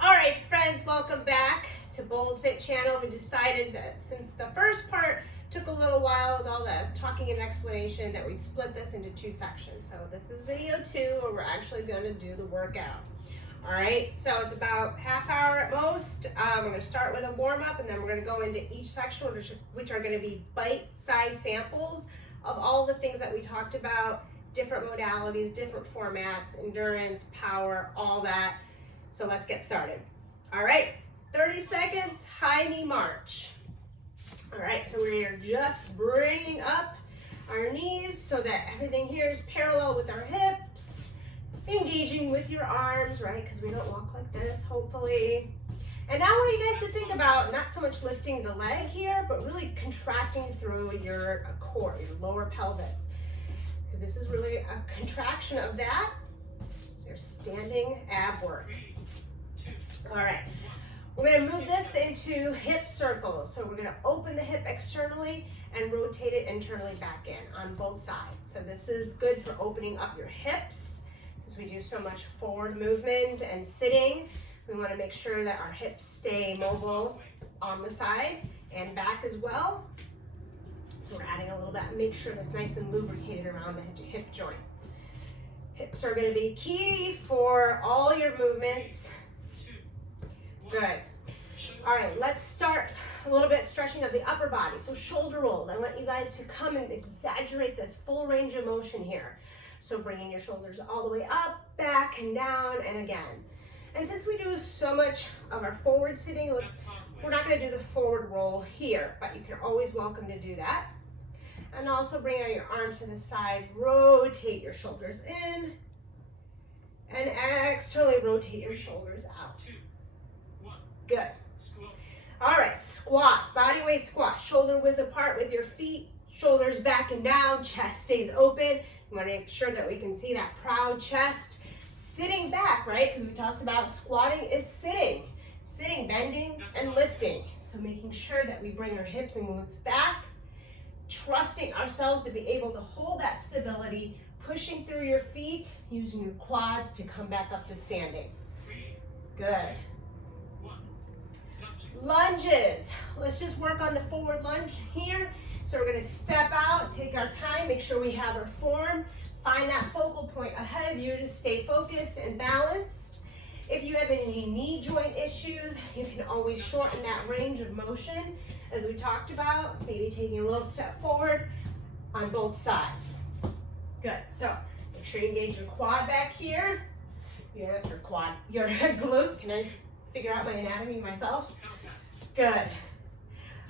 All right, friends, welcome back to Bold Fit channel. We decided that since the first part took a little while with all the talking and explanation that we'd split this into two sections. So this is video 2 where we're actually going to do the workout. All right, so it's about half hour at most. We're going to start with a warm-up and then we're going to go into each section, which are going to be bite-sized samples of all the things that we talked about, different modalities, different formats, endurance, power, all that. So let's get started. All right, 30 seconds, high knee march. All right, so we are just bringing up our knees so that everything here is parallel with our hips, engaging with your arms, right? Because we don't walk like this, hopefully. And now I want you guys to think about not so much lifting the leg here, but really contracting through your core, your lower pelvis. Because this is really a contraction of that. So you're standing ab work. All right, we're gonna move this into hip circles. So we're gonna open the hip externally and rotate it internally back in on both sides. So this is good for opening up your hips. Since we do so much forward movement and sitting, we wanna make sure that our hips stay mobile on the side and back as well. So we're adding a little bit, make sure that's nice and lubricated around the hip joint. Hips are gonna be key for all your movements. Good. All right, let's start a little bit stretching of the upper body. So shoulder rolls. I want you guys to come and exaggerate this full range of motion here. So bringing your shoulders all the way up, back, and down, and again. And since we do so much of our forward sitting, we're not going to do the forward roll here, but you can always welcome to do that. And also bring out your arms to the side, rotate your shoulders in, and externally rotate your shoulders out. Good. All right, squats, body weight squat, shoulder width apart with your feet, shoulders back and down, chest stays open. You want to make sure that we can see that proud chest. Sitting back, right? Because we talked about squatting is sitting. Sitting, bending, and lifting. So making sure that we bring our hips and glutes back, trusting ourselves to be able to hold that stability, pushing through your feet, using your quads to come back up to standing. Good. Lunges. Let's just work on the forward lunge here. So we're going to step out, take our time, make sure we have our form. Find that focal point ahead of you to stay focused and balanced. If you have any knee joint issues, you can always shorten that range of motion, as we talked about, maybe taking a little step forward on both sides. Good. So make sure you engage your quad back here. You have your quad, your glute. Can I figure out my anatomy myself? Good.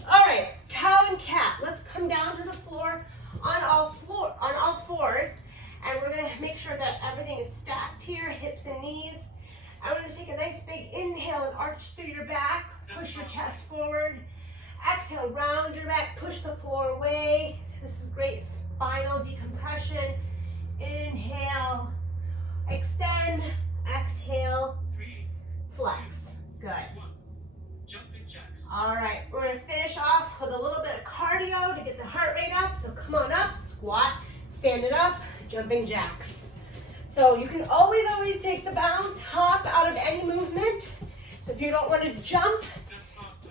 All right, cow and cat. Let's come down to the floor on all fours, and we're gonna make sure that everything is stacked here, hips and knees. I want to take a nice big inhale and arch through your back. Push your chest forward. Exhale, round your back, push the floor away. This is great spinal decompression. Inhale, extend, exhale, flex. Good. All right, we're gonna finish off with a little bit of cardio to get the heart rate up. So come on up, squat, stand it up, jumping jacks. So you can always take the bounce, hop out of any movement. So if you don't want to jump,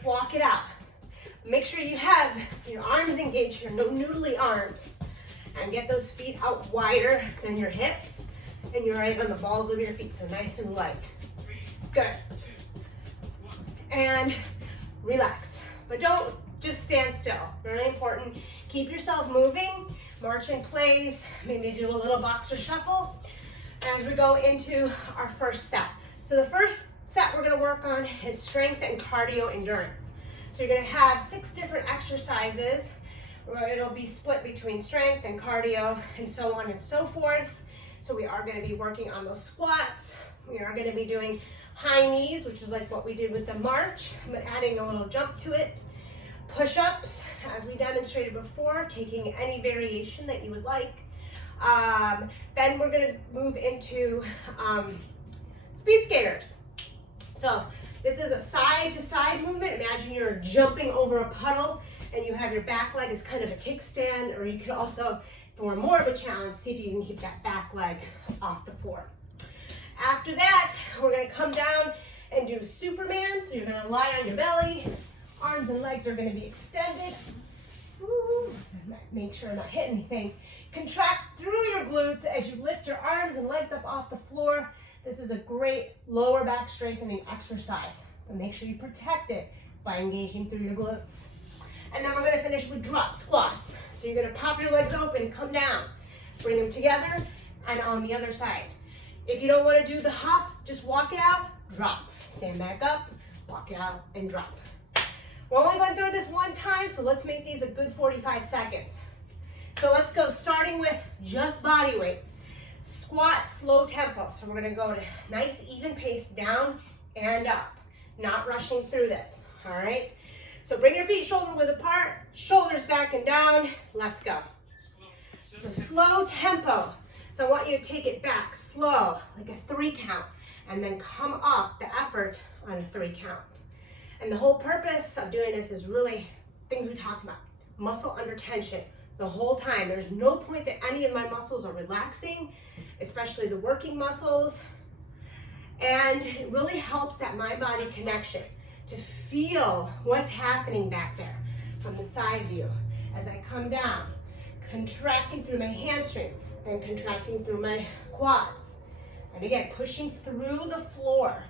walk it out. Make sure you have your arms engaged here, no noodly arms. And get those feet out wider than your hips. And you're right on the balls of your feet, so nice and light. Good. And relax, but don't just stand still. Really important. Keep yourself moving, march in place, maybe do a little boxer shuffle as we go into our first set. So the first set we're gonna work on is strength and cardio endurance. So you're gonna have 6 different exercises where it'll be split between strength and cardio and so on and so forth. So we are gonna be working on those squats. We are gonna be doing high knees, which is like what we did with the march, but adding a little jump to it. Push-ups, as we demonstrated before, taking any variation that you would like. Then we're gonna move into speed skaters. So this is a side-to-side movement. Imagine you're jumping over a puddle and you have your back leg as kind of a kickstand, or you could also, for more of a challenge, see if you can keep that back leg off the floor. After that, we're gonna come down and do Superman. So you're gonna lie on your belly. Arms and legs are gonna be extended. Woo. Make sure not hit anything. Contract through your glutes as you lift your arms and legs up off the floor. This is a great lower back strengthening exercise. But make sure you protect it by engaging through your glutes. And then we're gonna finish with drop squats. So you're gonna pop your legs open, come down, bring them together, and on the other side. If you don't wanna do the hop, just walk it out, drop. Stand back up, walk it out, and drop. We're only going through this one time, so let's make these a good 45 seconds. So let's go, starting with just body weight. Squat, slow tempo. So we're gonna go to nice even pace, down and up. Not rushing through this, all right? So bring your feet shoulder width apart, shoulders back and down. Let's go. So slow tempo. So I want you to take it back, slow, like a 3 count, and then come up the effort on a 3 count. And the whole purpose of doing this is really things we talked about. Muscle under tension the whole time. There's no point that any of my muscles are relaxing, especially the working muscles. And it really helps that mind-body connection to feel what's happening back there from the side view. As I come down, contracting through my hamstrings, then contracting through my quads. And again, pushing through the floor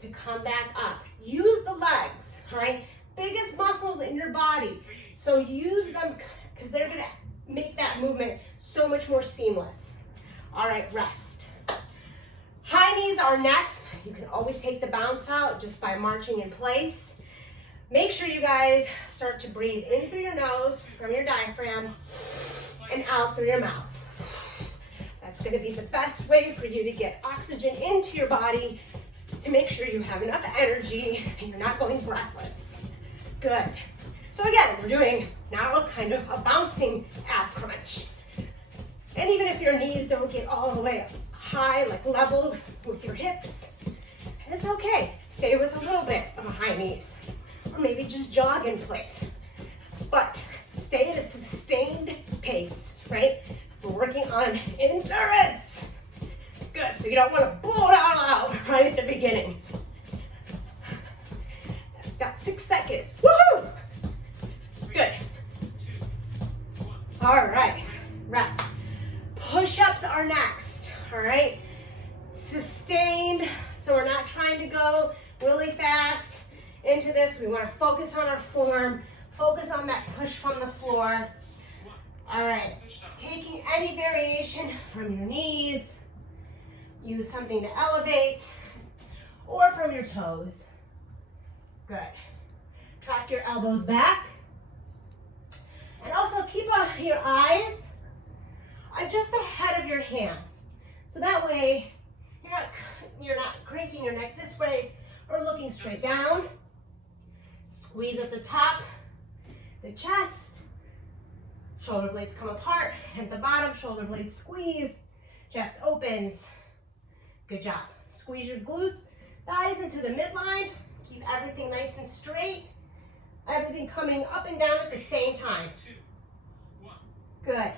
to come back up. Use the legs, all right? Biggest muscles in your body. So use them because they're gonna make that movement so much more seamless. All right, rest. High knees are next. You can always take the bounce out just by marching in place. Make sure you guys start to breathe in through your nose from your diaphragm and out through your mouth. That's gonna be the best way for you to get oxygen into your body to make sure you have enough energy and you're not going breathless. Good. So again, we're doing now kind of a bouncing ab crunch. And even if your knees don't get all the way up high, like leveled with your hips, it's okay. Stay with a little bit of a high knees, or maybe just jog in place. But stay at a sustained pace, right? We're working on endurance. Good, so you don't want to blow it all out right at the beginning. Got 6 seconds, woohoo! Good. All right, rest. Push-ups are next, all right? Sustained, so we're not trying to go really fast into this. We want to focus on our form, focus on that push from the floor. All right, taking any variation from your knees, use something to elevate, or from your toes. Good. Track your elbows back. And also keep your eyes just ahead of your hands. So that way, you're not cranking your neck this way or looking straight down. Squeeze at the top, the chest. Shoulder blades come apart. At the bottom, shoulder blades squeeze. Chest opens. Good job. Squeeze your glutes, thighs into the midline. Keep everything nice and straight. Everything coming up and down at the same time. Good.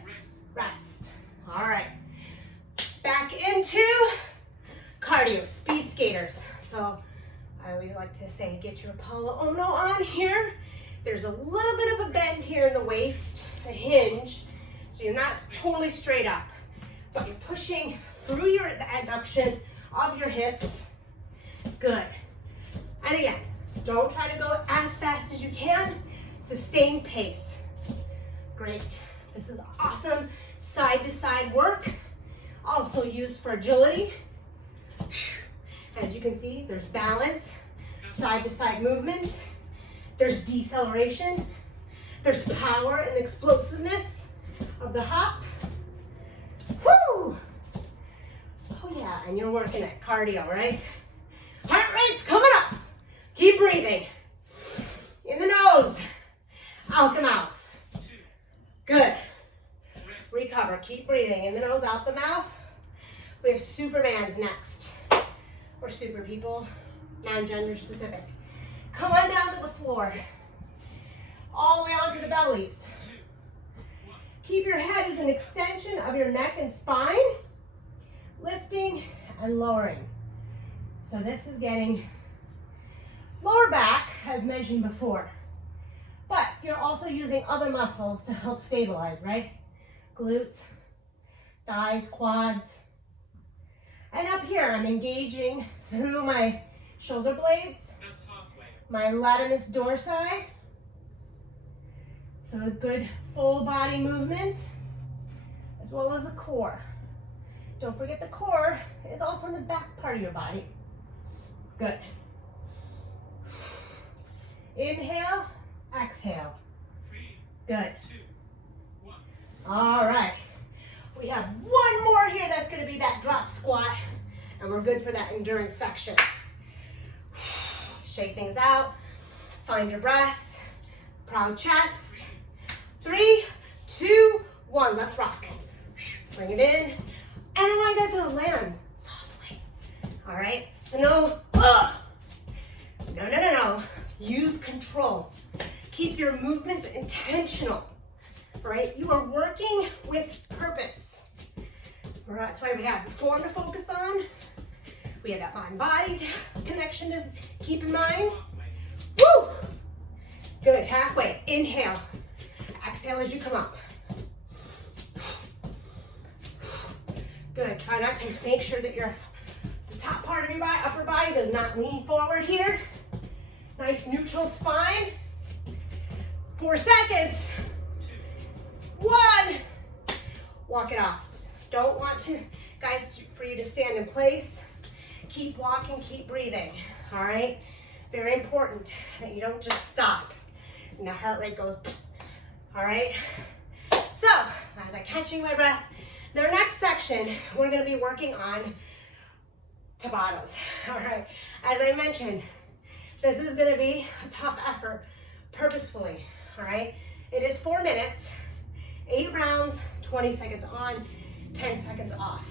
Rest. All right. Back into cardio, speed skaters. So I always like to say, get your Apollo Ono on here. There's a little bit of a bend here in the waist, a hinge. So you're not totally straight up, but you're pushing through the adduction of your hips. Good. And again, don't try to go as fast as you can. Sustain pace. Great. This is awesome side to side work. Also used for agility. As you can see, there's balance, side to side movement. There's deceleration. There's power and explosiveness of the hop. Woo! Oh yeah, and you're working at cardio, right? Heart rate's coming up. Keep breathing. In the nose, out the mouth. Good. Recover, keep breathing. In the nose, out the mouth. We have Supermans next. Or super people, non-gender specific. Come on down to the floor. All the way onto the bellies. Keep your head as an extension of your neck and spine. Lifting and lowering. So this is getting lower back, as mentioned before. But you're also using other muscles to help stabilize, right? Glutes, thighs, quads. And up here, I'm engaging through my shoulder blades, my latissimus dorsi. So a good full body movement, as well as the core. Don't forget the core is also in the back part of your body. Good. Inhale, exhale. Good. All right. We have one more here that's going to be that drop squat, and we're good for that endurance section. Shake things out. Find your breath. Proud chest. 3, 2, 1. Let's rock. Bring it in. And I want you guys to land softly. All right? So no, no. Use control. Keep your movements intentional. All right? You are working with purpose. All right, that's why we have the form to focus on. We have that mind-body connection to keep in mind. Woo! Good, halfway. Inhale. Exhale as you come up. Good, try not to make sure that the top part of your body, upper body does not lean forward here. Nice neutral spine. 4 seconds. 1. Walk it off. Don't want to, guys, for you to stand in place. Keep walking, keep breathing, all right? Very important that you don't just stop and the heart rate goes, all right? So, as I'm catching my breath, the next section, we're gonna be working on Tabatas, all right? As I mentioned, this is gonna be a tough effort purposefully, all right? It is 4 minutes, 8 rounds, 20 seconds on, 10 seconds off.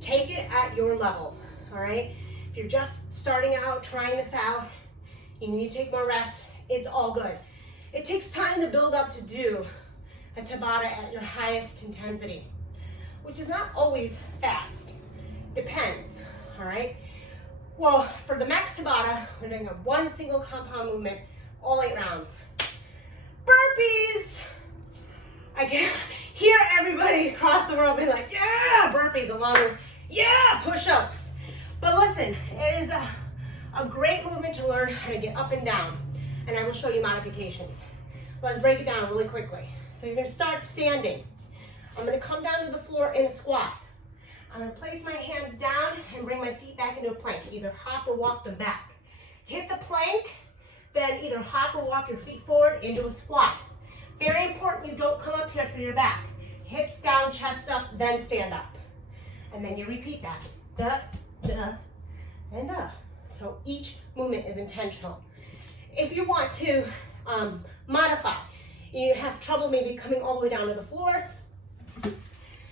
Take it at your level, all right? If you're just starting out, trying this out, you need to take more rest, it's all good. It takes time to build up to do a Tabata at your highest intensity, which is not always fast. Depends, all right? Well, for the max Tabata, we're doing a 1 single compound movement, all 8 rounds. Burpees! I can hear everybody across the world be like, yeah, burpees along with, yeah, push-ups. But listen, it is a great movement to learn how to get up and down. And I will show you modifications. Let's break it down really quickly. So you're gonna start standing. I'm gonna come down to the floor in a squat. I'm gonna place my hands down and bring my feet back into a plank. Either hop or walk them back. Hit the plank, then either hop or walk your feet forward into a squat. Very important you don't come up here for your back. Hips down, chest up, then stand up. And then you repeat that. Da, da, and da. So each movement is intentional. If you want to modify, you have trouble maybe coming all the way down to the floor,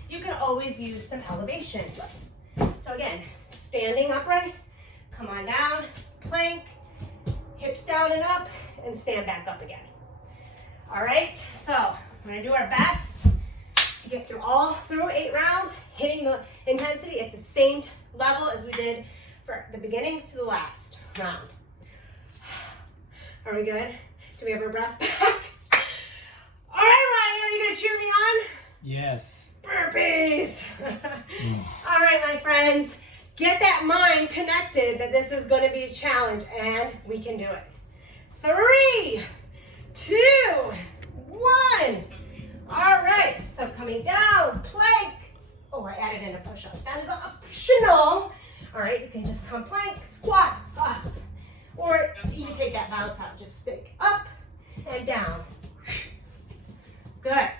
you can always use some elevation. So again, standing upright, come on down, plank, hips down and up, and stand back up again. All right, so we're gonna do our best to get through 8 rounds, hitting the intensity at the same level as we did for the beginning to the last round. Are we good? Do we have our breath back? All right, Ryan, are you gonna cheer me on? Yes. Burpees. All right, my friends, get that mind connected that this is gonna be a challenge and we can do it. 3, 2, 1. All right, so coming down, plank. Oh, I added in a push-up. That is optional. All right, you can just come plank, squat, up. Or you can take that bounce out, just stick up and down. Good.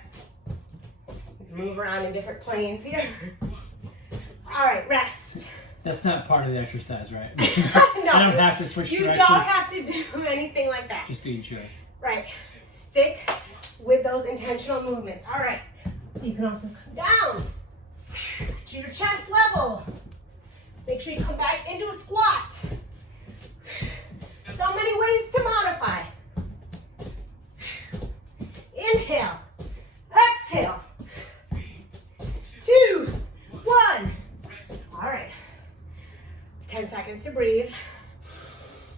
Move around in different planes here. All right, rest. That's not part of the exercise, right? No, I don't have to switch you direction. don't have to do anything like that. Just being sure. Right. Stick with those intentional movements. All right. You can also come down to your chest level. Make sure you come back into a squat. So many ways to modify. Inhale. Exhale. 2, 1. All right. 10 seconds to breathe.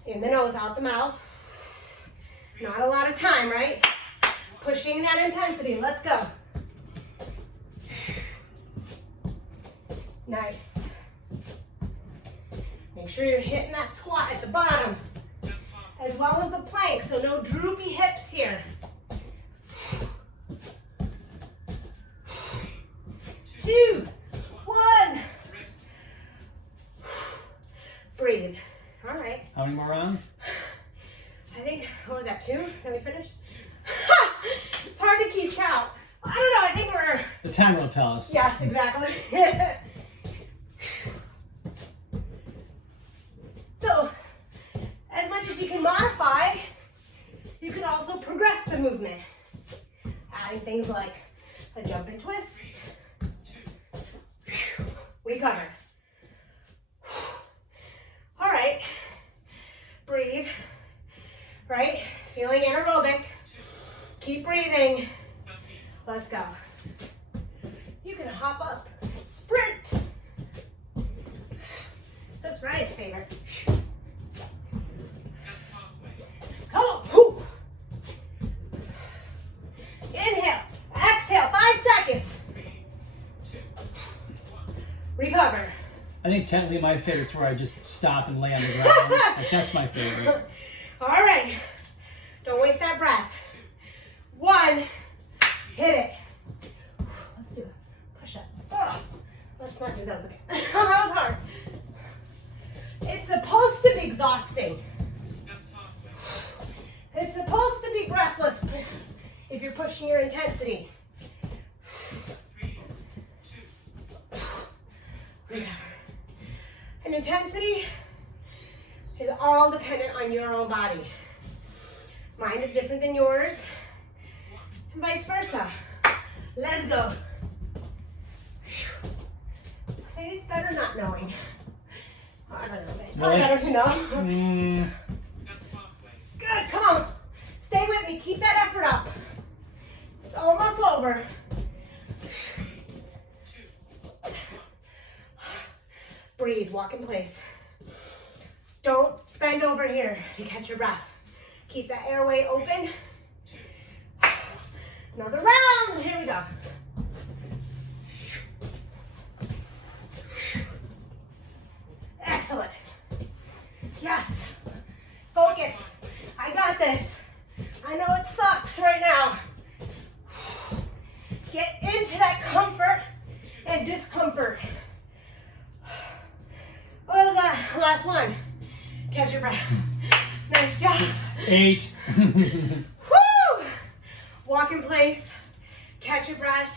In the nose, out the mouth. Not a lot of time, right? Pushing that intensity. Let's go. Nice. Make sure you're hitting that squat at the bottom, as well as the plank, so no droopy hips here. 2, 1. Breathe. All right. How many more rounds? I think, what was that, 2? Did we finish? It's hard to keep count. I don't know, I think we're... The timer will tell us. Yes, exactly. So, as much as you can modify, you can also progress the movement. Adding things like a jump and twist. Recover. All right. Breathe. Right? Feeling anaerobic. Keep breathing. Let's go. You can hop up, sprint. That's Ryan's favorite. Come on. Whew. Inhale, exhale, 5 seconds. Recover. I think technically my favorite's where I just stop and lay on the ground. Like, that's my favorite. All right. Don't waste that breath. 1. Hit it. Let's do a push-up. Oh, let's not do those again. That was hard. It's supposed to be exhausting. It's supposed to be breathless if you're pushing your intensity. Recover. And intensity is all dependent on your own body. Mine is different than yours, and vice versa. Let's go. Maybe it's better not knowing. I don't know. It's probably better to know. Good, come on. Stay with me. Keep that effort up. It's almost over. Breathe, walk in place. Don't bend over here to catch your breath. Keep that airway open. Another round. Here we go. Excellent. Yes. Focus. I got this. I know it sucks right now. Get into that comfort and discomfort. What was that? Last one. Catch your breath. Nice job. 8. Woo! Walk in place. Catch your breath.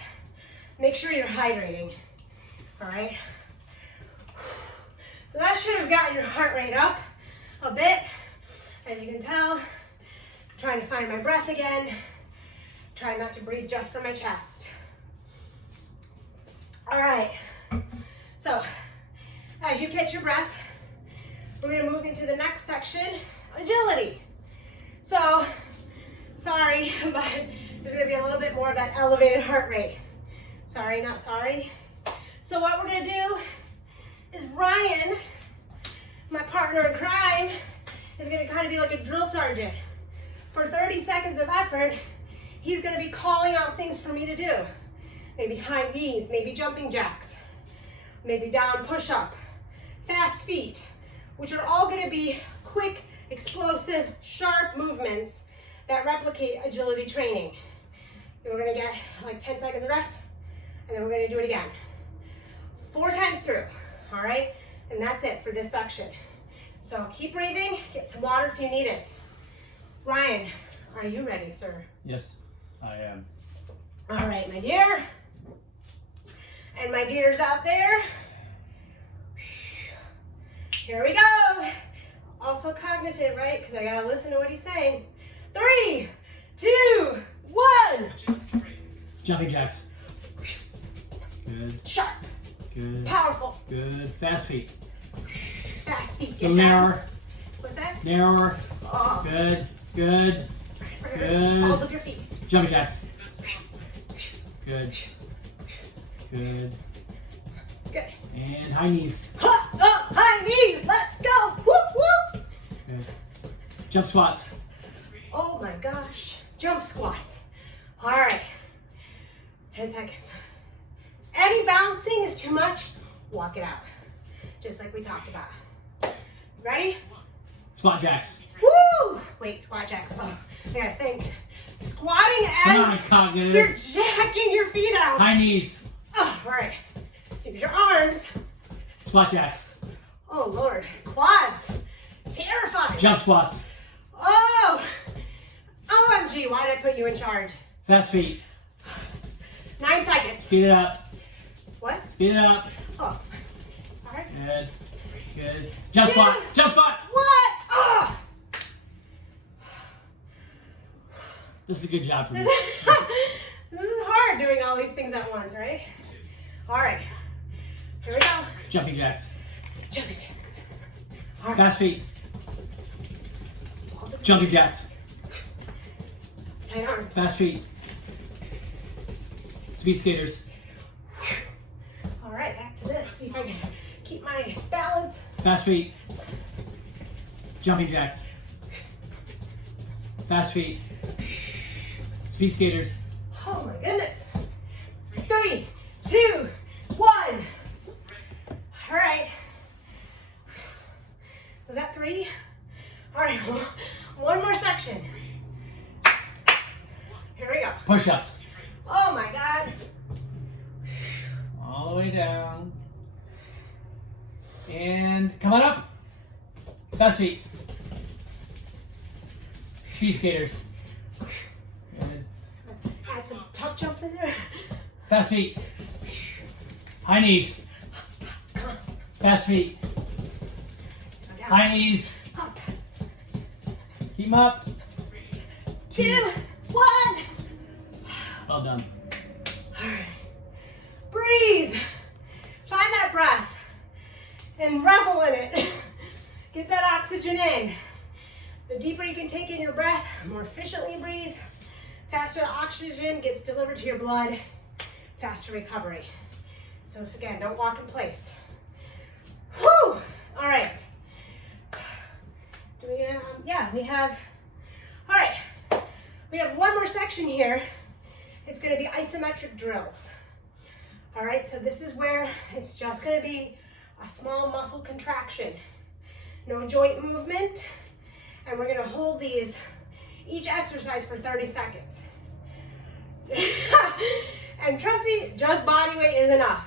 Make sure you're hydrating. All right? That should have gotten your heart rate up a bit. As you can tell, I'm trying to find my breath again. Try not to breathe just from my chest. All right. So, as you catch your breath, we're going to move into the next section, agility. So, sorry, but there's going to be a little bit more of that elevated heart rate. Sorry, not sorry. So what we're going to do is Ryan, my partner in crime, is going to kind of be like a drill sergeant. For 30 seconds of effort, he's going to be calling out things for me to do. Maybe high knees, maybe jumping jacks, maybe down push-up, fast feet, which are all going to be quick, explosive, sharp movements that replicate agility training. Then we're going to get like 10 seconds of rest, and then we're going to do it again. 4 times through, all right? And that's it for this section. So keep breathing, get some water if you need it. Ryan, are you ready, sir? Yes, I am. All right, my dear. And my dears out there. Here we go. Also cognitive, right? Because I gotta listen to what he's saying. 3, 2, 1. Jumping jacks. Good. Sharp. Good. Powerful. Good. Fast feet. Fast feet. Go Get down. narrower. What's that? Narrower. Oh. Good. Good. Good. Balls of your feet. Jumping jacks. Good. Good. Good. And high knees. Up, high knees. Let's go. Whoop, whoop. Good. Jump squats. Oh my gosh. Jump squats. All right. 10 seconds. Any bouncing is too much, walk it out. Just like we talked about. Ready? Squat jacks. Woo! Wait, squat jacks. Oh, I gotta think. Squatting Come on, as cognitive. you're jacking your feet out. High knees. Oh, all right. Use your arms. Squat jacks. Oh, Lord. Quads. Terrifying. Jump squats. Oh! OMG, why did I put you in charge? Fast feet. 9 seconds. Speed it up. What? Speed it up. Oh. Sorry. Good. Good. Jump squat. Jump squat. What? Oh! This is a good job for me. This is hard doing all these things at once, right? All right. Here we go. Jumping jacks. Jumping jacks. All right. Fast feet. Jumping jacks. Tight arms. Fast feet. Speed skaters. All right, back to this. See if I can keep my balance. Fast feet. Jumping jacks. Fast feet. Speed skaters. Oh my goodness. 3, 2, 1. All right. Was that 3? All right, one more section. Here we go. Push-ups. Oh my God. All the way down. And come on up. Fast feet. Speed skaters. Good. Add some tuck jumps in there. Fast feet. High knees. Fast feet. Go down. High knees. Up. Keep them up. 2, 1. Well done. All right. Breathe. Find that breath and revel in it. Get that oxygen in. The deeper you can take in your breath, the more efficiently you breathe, faster oxygen gets delivered to your blood, faster recovery. So again, don't walk in place. Whew! All right. Do we have, we have, all right. We have one more section here. It's gonna be isometric drills. All right, so this is where it's just gonna be a small muscle contraction. No joint movement. And we're gonna hold these, each exercise for 30 seconds. And trust me, just body weight is enough.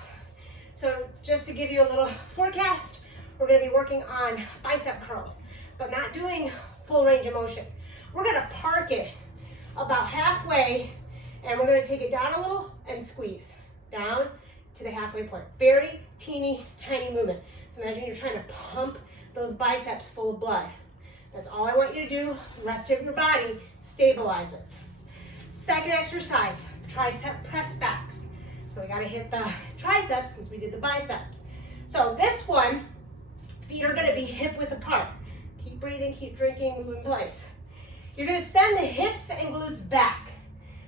So just to give you a little forecast, we're gonna be working on bicep curls, but not doing full range of motion. We're gonna park it about halfway, and we're gonna take it down a little and squeeze. Down to the halfway point. Very teeny, tiny movement. So imagine you're trying to pump those biceps full of blood. That's all I want you to do. The rest of your body stabilizes. Second exercise, tricep press backs. So we gotta hit the triceps since we did the biceps. So this one, feet are gonna be hip width apart. Keep breathing, keep drinking, move in place. You're gonna send the hips and glutes back.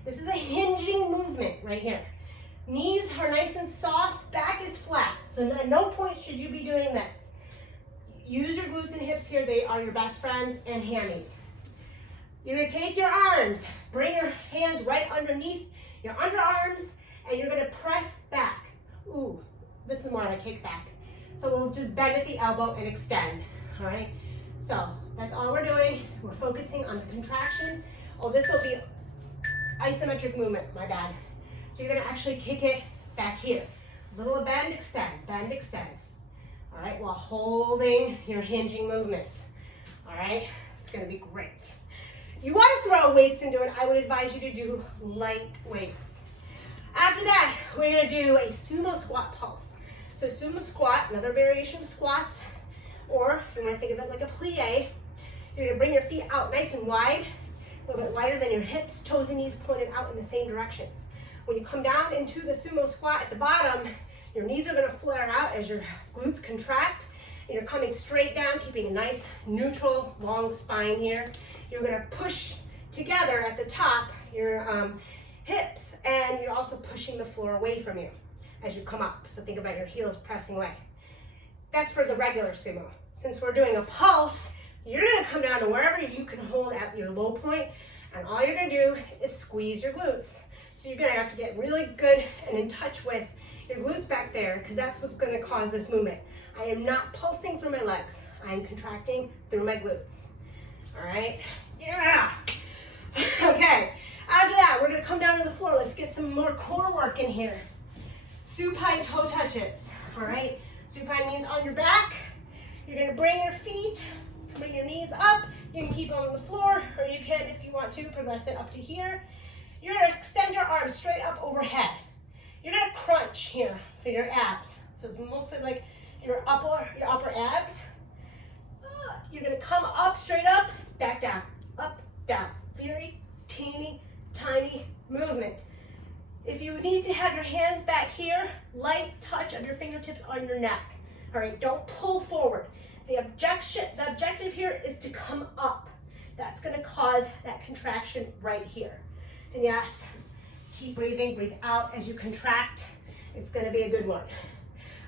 This is a hinging movement right here. Knees are nice and soft, back is flat. So at no point should you be doing this. Use your glutes and hips here. They are your best friends and hammies. You're gonna take your arms, bring your hands right underneath your underarms, and you're gonna press back. Ooh, this is more of a kick back. So we'll just bend at the elbow and extend, all right? So that's all we're doing. We're focusing on the contraction. Oh, this will be isometric movement, my bad. So you're gonna actually kick it back here. Little bend, extend, bend, extend. All right, while holding your hinging movements. All right, it's gonna be great. You wanna throw weights into it, I would advise you to do light weights. After that, we're gonna do a sumo squat pulse. So sumo squat, another variation of squats, or if you wanna think of it like a plie, you're gonna bring your feet out nice and wide, a little bit wider than your hips, toes and knees pointed out in the same directions. When you come down into the sumo squat at the bottom, your knees are gonna flare out as your glutes contract, and you're coming straight down, keeping a nice neutral long spine here. You're gonna push together at the top, your hips, and you're also pushing the floor away from you as you come up. So think about your heels pressing away. That's for the regular sumo. Since we're doing a pulse, You're gonna come down to wherever you can hold at your low point, and all you're gonna do is squeeze your glutes. So you're gonna have to get really good and in touch with your glutes back there, because that's what's gonna cause this movement. I am not pulsing through my legs. I am contracting through my glutes. All right, yeah. Okay, after that, we're gonna come down to the floor. Let's get some more core work in here. Supine toe touches, all right? Supine means on your back. You're gonna bring your feet, bring your knees up. You can keep them on the floor, or you can, if you want to, progress it up to here. You're gonna extend your arms straight up overhead. You're gonna crunch here for your abs. So it's mostly like your upper abs. You're gonna come up, straight up, back down, up, down. Very teeny, tiny movement. If you need to have your hands back here, light touch of your fingertips on your neck. All right, don't pull forward. The objective here is to come up. That's gonna cause that contraction right here. And yes, keep breathing, breathe out as you contract. It's gonna be a good one.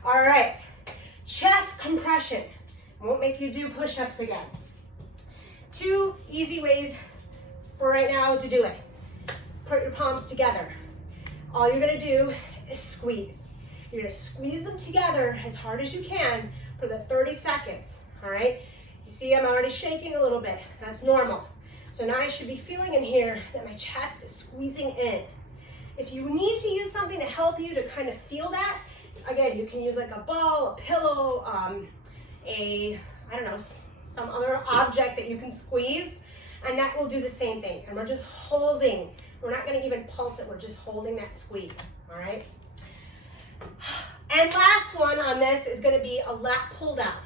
All right, chest compression. Won't make you do push-ups again. 2 easy ways for right now to do it. Put your palms together. All you're gonna do is squeeze. You're gonna squeeze them together as hard as you can for the 30 seconds, all right? You see I'm already shaking a little bit. That's normal. So now I should be feeling in here that my chest is squeezing in. If you need to use something to help you to kind of feel that, again, you can use like a ball, a pillow, I don't know, some other object that you can squeeze, and that will do the same thing. And we're just holding. We're not gonna even pulse it, we're just holding that squeeze, all right? And last one on this is gonna be a lat pull down.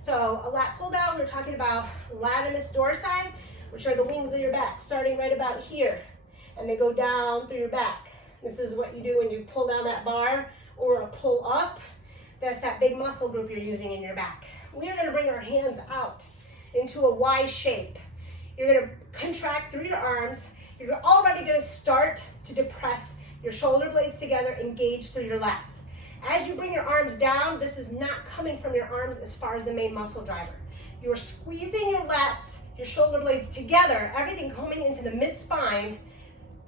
So a lat pull down, we're talking about latissimus dorsi, which are the wings of your back, starting right about here. And they go down through your back. This is what you do when you pull down that bar or a pull up. That's that big muscle group you're using in your back. We're gonna bring our hands out into a Y shape. You're gonna contract through your arms. You're already gonna start to depress your shoulder blades together, engage through your lats. As you bring your arms down, this is not coming from your arms as far as the main muscle driver. You're squeezing your lats, your shoulder blades together, everything coming into the mid-spine,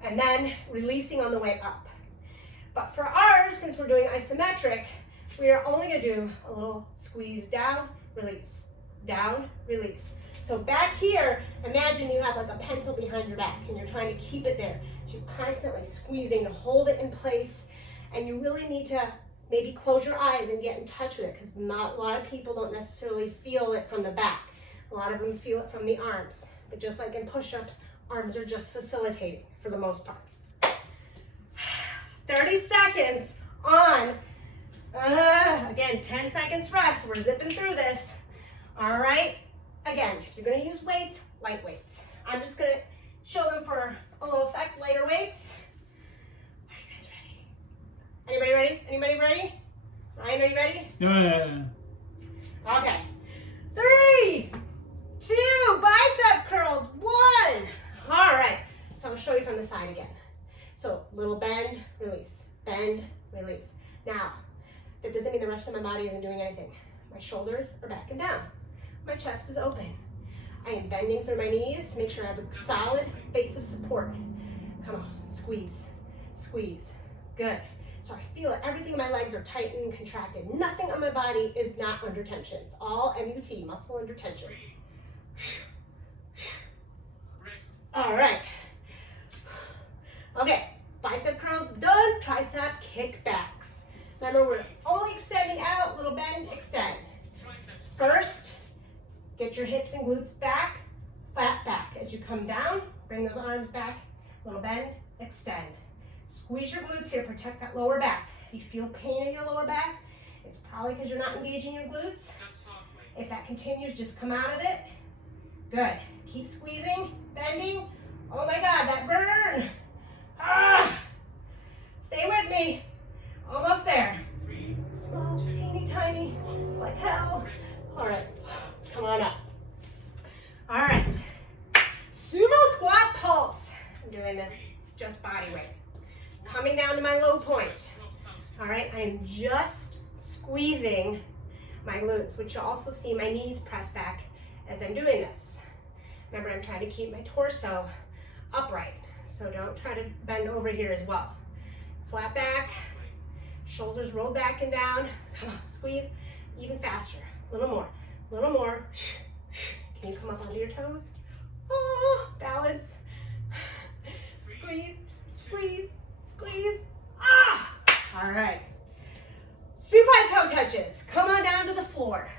and then releasing on the way up. But for ours, since we're doing isometric, we are only gonna do a little squeeze down, release, down, release. So back here, imagine you have like a pencil behind your back and you're trying to keep it there. So you're constantly squeezing to hold it in place, and you really need to maybe close your eyes and get in touch with it, because not a lot of people don't necessarily feel it from the back. A lot of them feel it from the arms. But just like in push-ups, arms are just facilitating for the most part. 30 seconds on. Again, 10 seconds rest. We're zipping through this. All right. Again, if you're going to use weights, light weights. I'm just going to show them for a little effect, lighter weights. Are you guys ready? Anybody ready? Anybody ready? Ryan, are you ready? Yeah. Okay. 3, 2, bicep curls, 1. All right. So I'm going to show you from the side again. So little bend, release, bend, release. Now, that doesn't mean the rest of my body isn't doing anything. My shoulders are back and down. My chest is open. I am bending through my knees to make sure I have a solid base of support. Come on, squeeze, squeeze. Good. So I feel it. Everything in my legs are tight and contracted. Nothing on my body is not under tension. It's all MUT, muscle under tension. All right. Okay, bicep curls done, tricep kickbacks. Remember, we're only extending out, little bend, extend. First, get your hips and glutes back, flat back. As you come down, bring those arms back, little bend, extend. Squeeze your glutes here, protect that lower back. If you feel pain in your lower back, it's probably because you're not engaging your glutes. If that continues, just come out of it. Good. Keep squeezing, bending. Oh my God, that burn. Stay with me. Almost there. Small, teeny tiny, like hell. All right, come on up. All right, sumo squat pulse. I'm doing this just body weight. Coming down to my low point. All right, I am just squeezing my glutes, which you'll also see my knees press back as I'm doing this. Remember, I'm trying to keep my torso upright, so don't try to bend over here as well. Flat back, shoulders roll back and down. Come on, squeeze, even faster. A little more, a little more. Can you come up onto your toes? Oh, balance. Squeeze, squeeze, squeeze. Ah! All right. Supine toe touches. Come on down to the floor.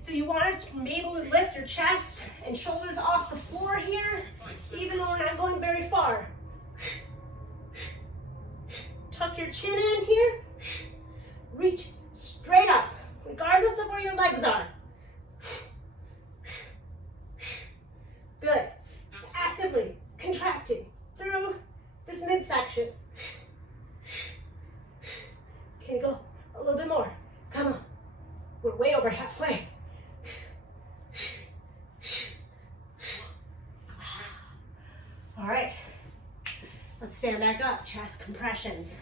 So you want to be able to lift your chest and shoulders off the floor here, even though we're not going very far. Tuck your chin in here. Reach straight up, regardless of where your legs are. Good. Actively contracting through this midsection. Can you go a little bit more? Come on. We're way over halfway. All right. Let's stand back up. Chest compressions.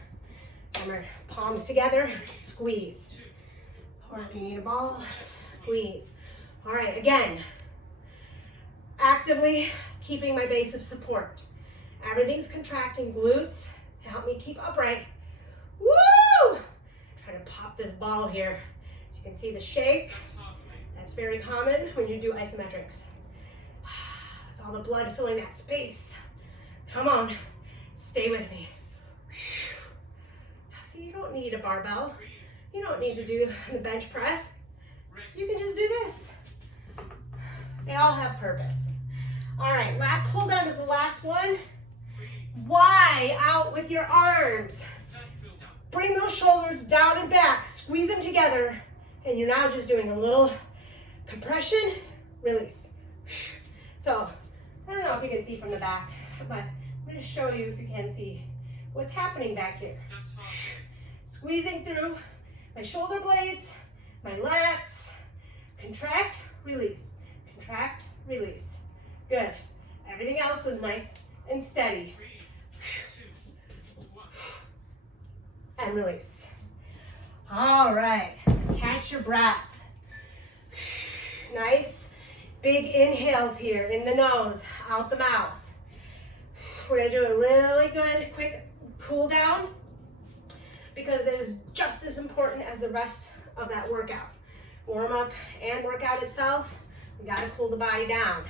Remember, palms together, squeeze. Or if you need a ball, squeeze. All right, again. Actively keeping my base of support. Everything's contracting, glutes to help me keep upright. Woo! Try to pop this ball here. So you can see the shake. That's very common when you do isometrics. That's all the blood filling that space. Come on, stay with me. So you don't need a barbell. You don't need to do the bench press. You can just do this. They all have purpose. All right, lat pull down is the last one. Y out with your arms. Bring those shoulders down and back, squeeze them together, and you're now just doing a little compression, release. So, I don't know if you can see from the back, but I'm going to show you if you can see what's happening back here. Squeezing through my shoulder blades, my lats, contract, release, contract, release. Good. Everything else is nice and steady. And release. All right, catch your breath. Nice big inhales here in the nose, out the mouth. We're gonna do a really good quick cool down because it is just as important as the rest of that workout. Warm up and workout itself, we gotta cool the body down.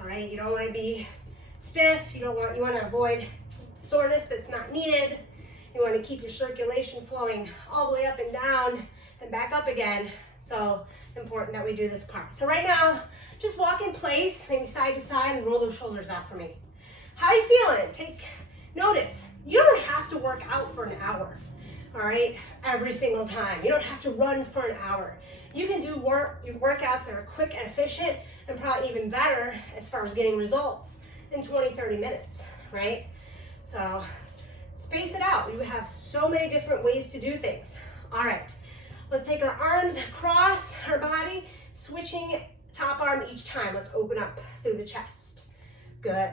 All right, you don't wanna be stiff, you wanna avoid soreness that's not needed. You want to keep your circulation flowing all the way up and down and back up again. So important that we do this part. So right now, just walk in place, maybe side to side, and roll those shoulders out for me. How you feeling? Take notice. You don't have to work out for an hour, all right, every single time. You don't have to run for an hour. You can do workouts that are quick and efficient and probably even better as far as getting results in 20, 30 minutes, right? So space it out. You have so many different ways to do things. All right, let's take our arms across our body, switching top arm each time. Let's open up through the chest. Good.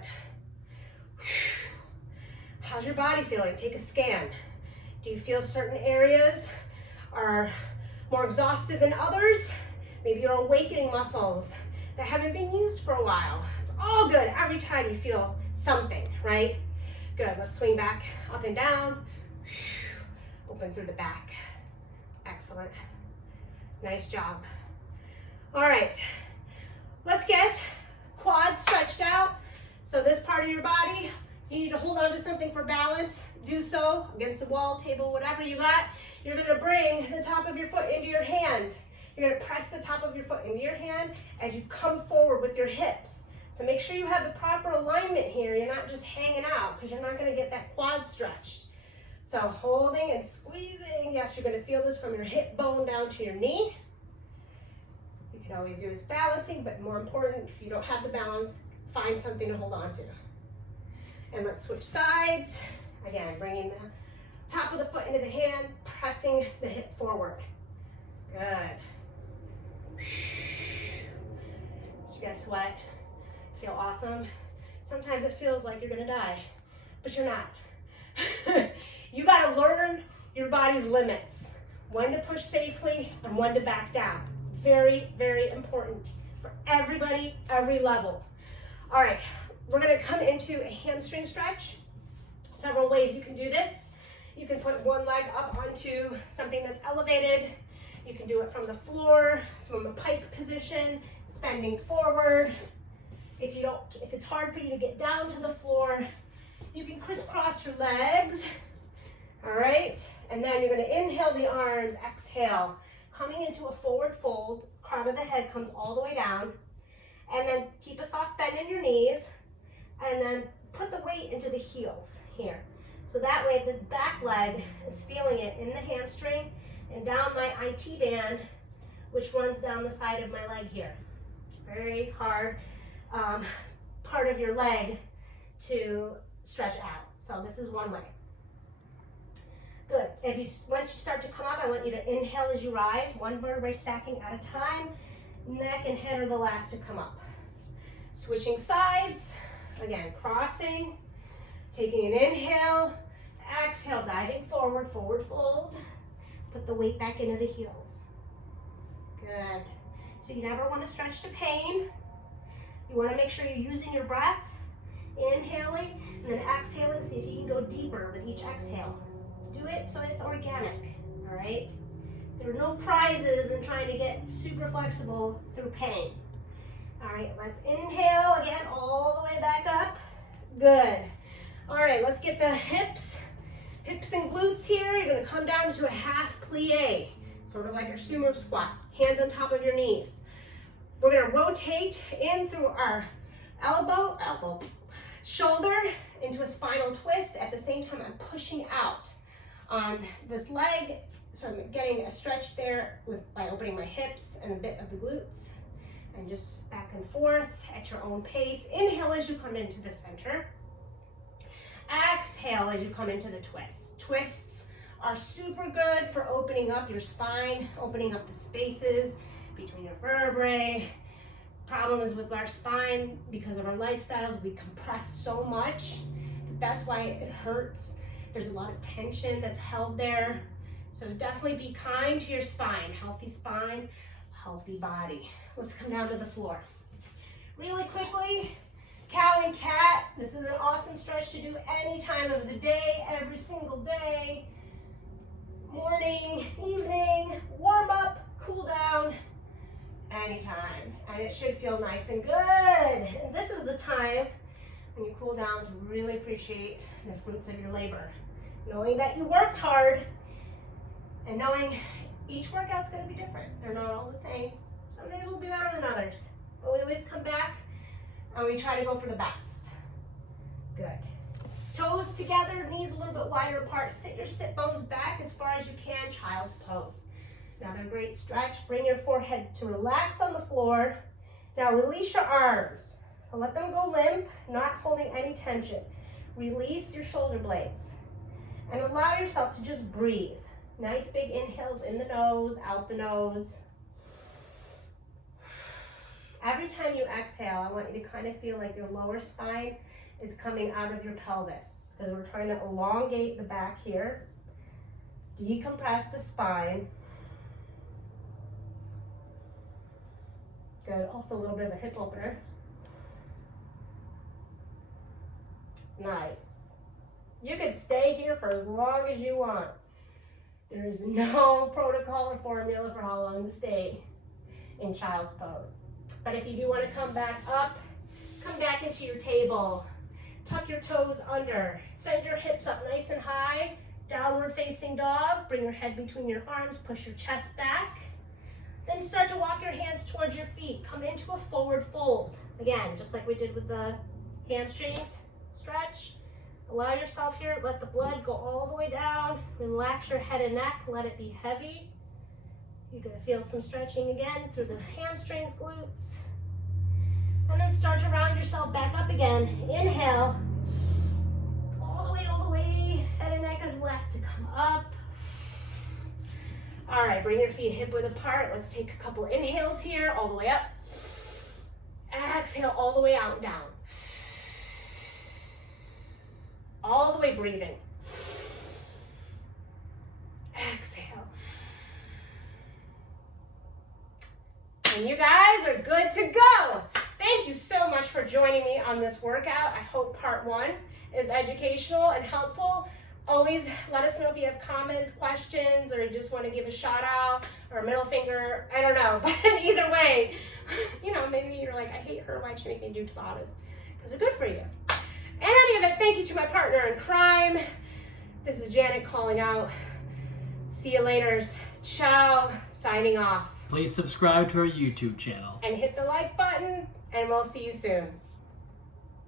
How's your body feeling? Take a scan. Do you feel certain areas are more exhausted than others? Maybe your awakening muscles that haven't been used for a while. It's all good every time you feel something, right? Good, let's swing back up and down. Open through the back. Excellent. Nice job. All right, let's get quads stretched out. So this part of your body, if you need to hold on to something for balance, do so against the wall, table, whatever you got. You're gonna bring the top of your foot into your hand. You're gonna press the top of your foot into your hand as you come forward with your hips. So make sure you have the proper alignment here. You're not just hanging out because you're not going to get that quad stretched. So holding and squeezing. Yes, you're going to feel this from your hip bone down to your knee. You can always do this balancing, but more important, if you don't have the balance, find something to hold on to. And let's switch sides. Again, bringing the top of the foot into the hand, pressing the hip forward. Good. Did you guys sweat? Feel awesome? Sometimes it feels like you're gonna die, but you're not. You gotta learn your body's limits, when to push safely and when to back down. Very, very important for everybody, every level. All right, we're gonna come into a hamstring stretch. Several ways you can do this. You can put one leg up onto something that's elevated. You can do it from the floor, from a pike position, bending forward. If it's hard for you to get down to the floor, you can crisscross your legs. All right, and then you're gonna inhale the arms, exhale, coming into a forward fold, crown of the head comes all the way down, and then keep a soft bend in your knees, and then put the weight into the heels here. So that way this back leg is feeling it in the hamstring and down my IT band, which runs down the side of my leg here. Very hard part of your leg to stretch out. So this is one way. Good. Once you start to come up, I want you to inhale as you rise, one vertebrae stacking at a time. Neck and head are the last to come up. Switching sides, again, crossing, taking an inhale, exhale, diving forward, forward fold. Put the weight back into the heels. Good. So you never want to stretch to pain. You want to make sure you're using your breath, inhaling, and then exhaling. See if you can go deeper with each exhale. Do it so it's organic, all right? There are no prizes in trying to get super flexible through pain. All right, let's inhale again, all the way back up. Good. All right, let's get the hips and glutes here. You're gonna come down into a half plie, sort of like your sumo squat, hands on top of your knees. We're gonna rotate in through our elbow, shoulder into a spinal twist. At the same time, I'm pushing out on this leg, so I'm getting a stretch there by opening my hips and a bit of the glutes, and just back and forth at your own pace. Inhale as you come into the center. Exhale as you come into the twists. Twists are super good for opening up your spine, opening up the spaces between your vertebrae. Problem is with our spine, because of our lifestyles, we compress so much. That's why it hurts. There's a lot of tension that's held there. So definitely be kind to your spine. Healthy spine, healthy body. Let's come down to the floor. Really quickly, cow and cat. This is an awesome stretch to do any time of the day, every single day. Morning, evening, warm up, cool down, anytime. And it should feel nice and good. And this is the time when you cool down to really appreciate the fruits of your labor. Knowing that you worked hard, and knowing each workout's gonna be different. They're not all the same. Some days will be better than others. But we always come back and we try to go for the best. Good. Toes together, knees a little bit wider apart. Sit your sit bones back as far as you can, child's pose. Another great stretch. Bring your forehead to relax on the floor. Now release your arms. So let them go limp, not holding any tension. Release your shoulder blades. And allow yourself to just breathe. Nice big inhales in the nose, out the nose. Every time you exhale, I want you to kind of feel like your lower spine is coming out of your pelvis, because we're trying to elongate the back here, decompress the spine. Good, also a little bit of a hip opener. Nice. You could stay here for as long as you want. There's no protocol or formula for how long to stay in child's pose. But if you do want to come back up, come back into your table. Tuck your toes under. Send your hips up nice and high. Downward facing dog. Bring your head between your arms. Push your chest back. Then start to walk your hands towards your feet. Come into a forward fold. Again, just like we did with the hamstrings. Stretch. Allow yourself here, let the blood go all the way down. Relax your head and neck, let it be heavy. You're gonna feel some stretching again through the hamstrings, glutes. And then start to round yourself back up again. Inhale. All the way, head and neck are last to come up. All right, bring your feet hip width apart. Let's take a couple inhales here, all the way up. Exhale all the way out and down. All the way breathing. Exhale. And you guys are good to go. Thank you so much for joining me on this workout. I hope part 1 is educational and helpful. Always let us know if you have comments, questions, or you just want to give a shout out or a middle finger. I don't know, but either way, you know, maybe you're like, I hate her, why'd she make me do Tabatas? Because they're good for you. In any event, thank you to my partner in crime. This is Janet calling out. See you later. Ciao. Signing off. Please subscribe to our YouTube channel. And hit the like button, and we'll see you soon.